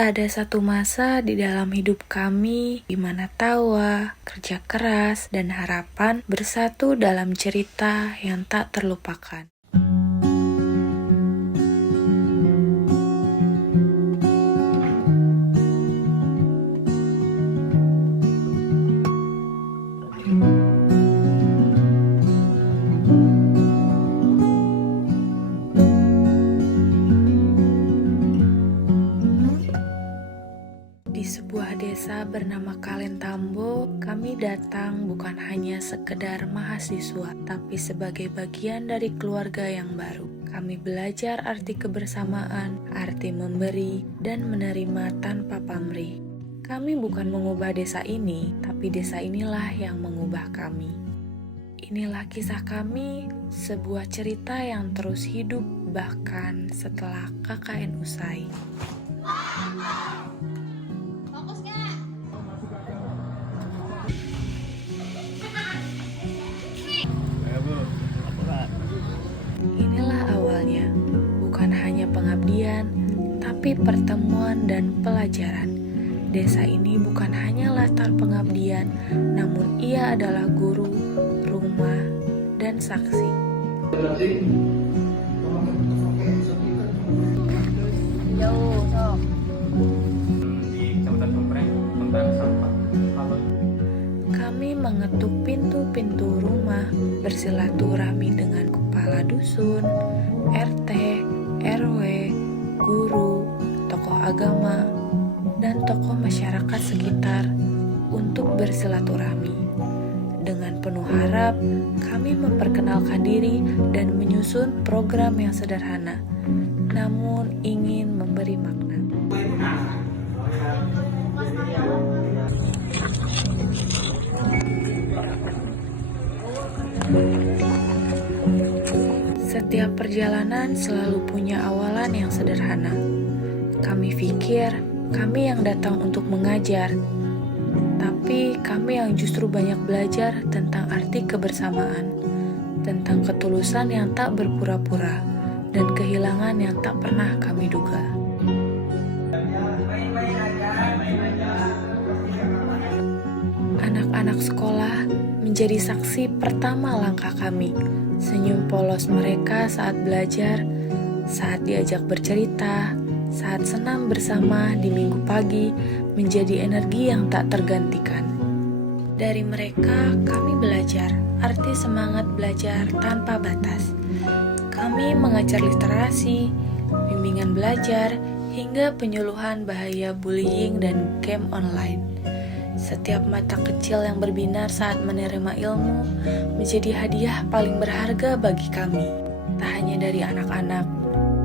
Ada satu masa di dalam hidup kami di mana tawa, kerja keras, dan harapan bersatu dalam cerita yang tak terlupakan. Di sebuah desa bernama Kalentambo, kami datang bukan hanya sekedar mahasiswa, tapi sebagai bagian dari keluarga yang baru. Kami belajar arti kebersamaan, arti memberi, dan menerima tanpa pamrih. Kami bukan mengubah desa ini, tapi desa inilah yang mengubah kami. Inilah kisah kami, sebuah cerita yang terus hidup bahkan setelah KKN usai. Inilah awalnya, bukan hanya pengabdian, tapi pertemuan dan pelajaran. Desa ini bukan hanya latar pengabdian, namun ia adalah guru, rumah, dan saksi. Kami mengetuk pintu-pintu rumah, bersilaturahmi dengan kepala dusun, RT, RW, guru, tokoh agama, dan tokoh masyarakat sekitar untuk bersilaturahmi. Dengan penuh harap, kami memperkenalkan diri dan menyusun program yang sederhana, namun ingin memberi makna. Setiap perjalanan selalu punya awalan yang sederhana. Kami pikir kami yang datang untuk mengajar, tapi kami yang justru banyak belajar tentang arti kebersamaan, tentang ketulusan yang tak berpura-pura, dan kehilangan yang tak pernah kami duga. Anak-anak sekolah menjadi saksi pertama langkah kami. Senyum polos mereka saat belajar, saat diajak bercerita, saat senam bersama di minggu pagi menjadi energi yang tak tergantikan. Dari mereka kami belajar arti semangat belajar tanpa batas. Kami mengajar literasi, bimbingan belajar, hingga penyuluhan bahaya bullying dan game online. Setiap mata kecil yang berbinar saat menerima ilmu menjadi hadiah paling berharga bagi kami. Tak hanya dari anak-anak,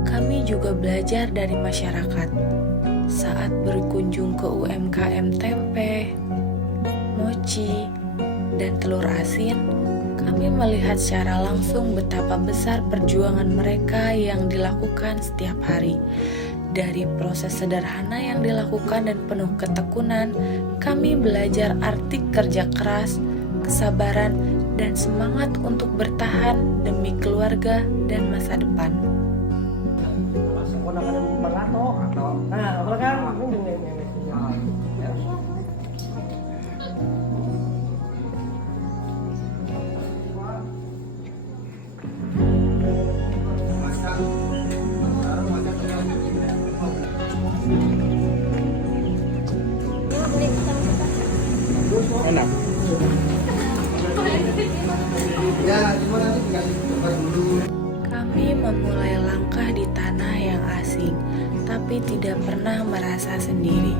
kami juga belajar dari masyarakat. Saat berkunjung ke UMKM tempe, mochi, dan telur asin, kami melihat secara langsung betapa besar perjuangan mereka yang dilakukan setiap hari. Dari proses sederhana yang dilakukan dan penuh ketekunan, kami belajar arti kerja keras, kesabaran, dan semangat untuk bertahan demi keluarga dan masa depan. Enak. Kami memulai langkah di tanah yang asing, tapi tidak pernah merasa sendiri.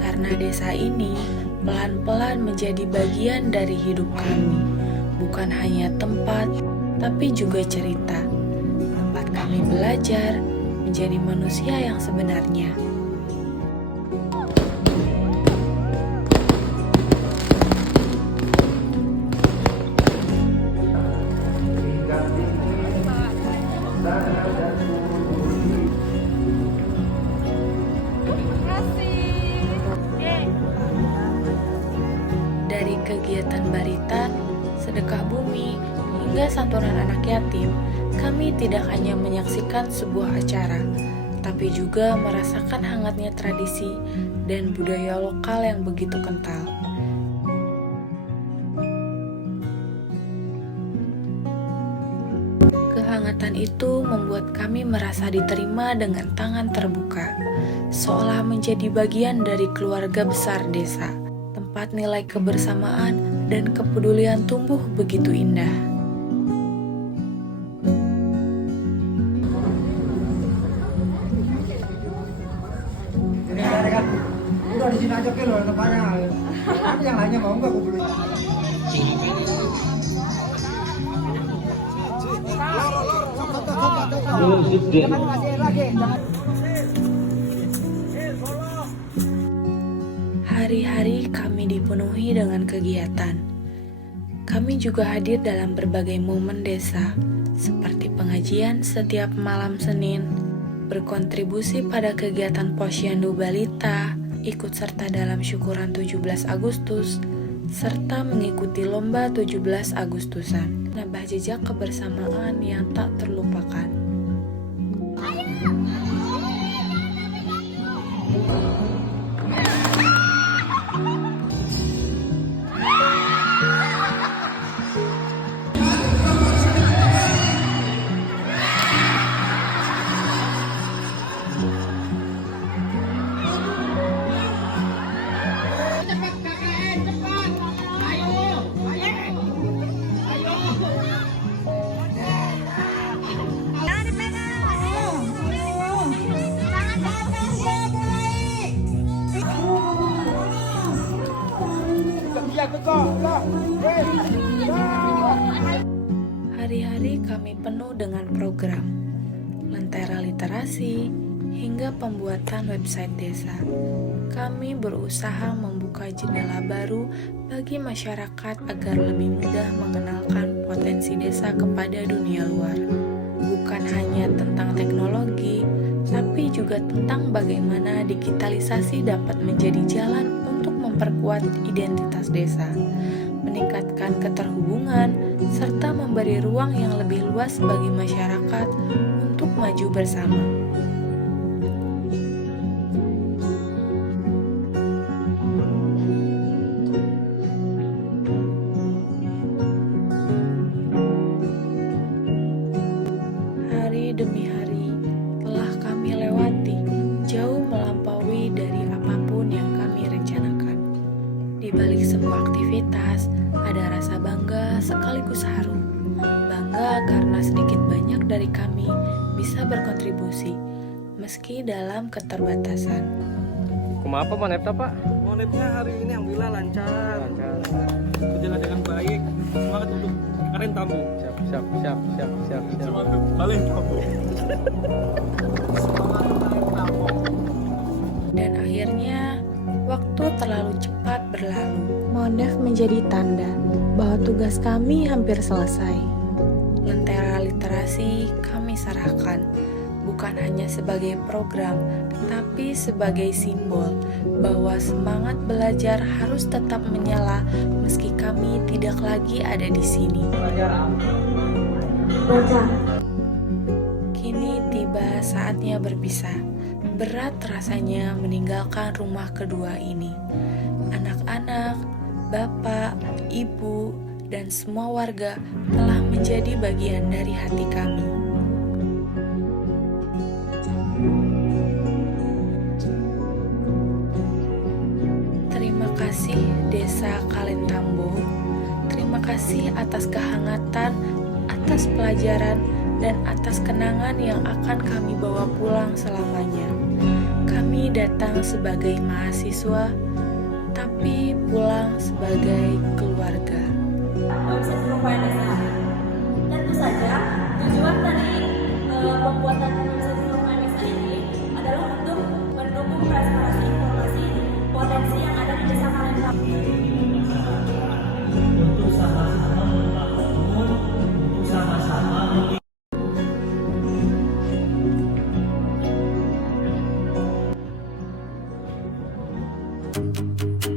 Karena desa ini pelan-pelan menjadi bagian dari hidup kami. Bukan hanya tempat, tapi juga cerita. Tempat kami belajar menjadi manusia yang sebenarnya. Dari kegiatan baritan, sedekah bumi, hingga santunan anak yatim, kami tidak hanya menyaksikan sebuah acara, tapi juga merasakan hangatnya tradisi dan budaya lokal yang begitu kental. Kehangatan itu membuat kami merasa diterima dengan tangan terbuka, seolah menjadi bagian dari keluarga besar desa. Tempat nilai kebersamaan dan kepedulian tumbuh begitu indah. Udah di sini aja kilo banyak. Tapi yang lainnya mau nggak aku beli. Hari-hari kami dipenuhi dengan kegiatan. Kami juga hadir dalam berbagai momen desa, seperti pengajian setiap malam Senin, berkontribusi pada kegiatan Posyandu Balita, ikut serta dalam syukuran 17 Agustus, serta mengikuti lomba 17 Agustusan. Nambah jejak kebersamaan yang tak terlupakan. Hari-hari kami penuh dengan program, lentera literasi, hingga pembuatan website desa. Kami berusaha membuka jendela baru bagi masyarakat agar lebih mudah mengenalkan potensi desa kepada dunia luar. Bukan hanya tentang teknologi, tapi juga tentang bagaimana digitalisasi dapat menjadi jalan untuk memperkuat identitas desa, meningkatkan keterhubungan, serta memberi ruang yang lebih luas bagi masyarakat untuk maju bersama. Hari demi hari telah kami lewati, jauh melampaui dari apapun yang kami rencanakan. Di balik semua aktivitas, ada rasa bangga sekaligus haru. Bangga karena sedikit banyak dari kami bisa berkontribusi, meski dalam keterbatasan. Kumaha Pak Nepta Pak? Monepnya hari ini alhamdulillah lancar. Berjalan dengan baik. Semangat untuk Karen Tambu. Siap. Semangat paling Tambu. Dan akhirnya, waktu terlalu cepat berlalu. Mondef menjadi tanda bahwa tugas kami hampir selesai. Lentera literasi kami serahkan, bukan hanya sebagai program, tapi sebagai simbol bahwa semangat belajar harus tetap menyala meski kami tidak lagi ada di sini. Kini tiba saatnya berpisah. Berat rasanya meninggalkan rumah kedua ini. Anak-anak, bapak, ibu, dan semua warga telah menjadi bagian dari hati kami. Terima kasih Desa Kalentambo. Terima kasih atas kehangatan, atas pelajaran, dan atas kenangan yang akan kami bawa pulang selamanya. Kami datang sebagai mahasiswa, tapi pulang sebagai keluarga. Tentu saja tujuan dari pembuatan website Perumahan Desa ini adalah untuk mendukung transparansi informasi potensi yang ada di Desa Kalentambo. Untuk sama-sama membangun, untuk sama-sama Thank you.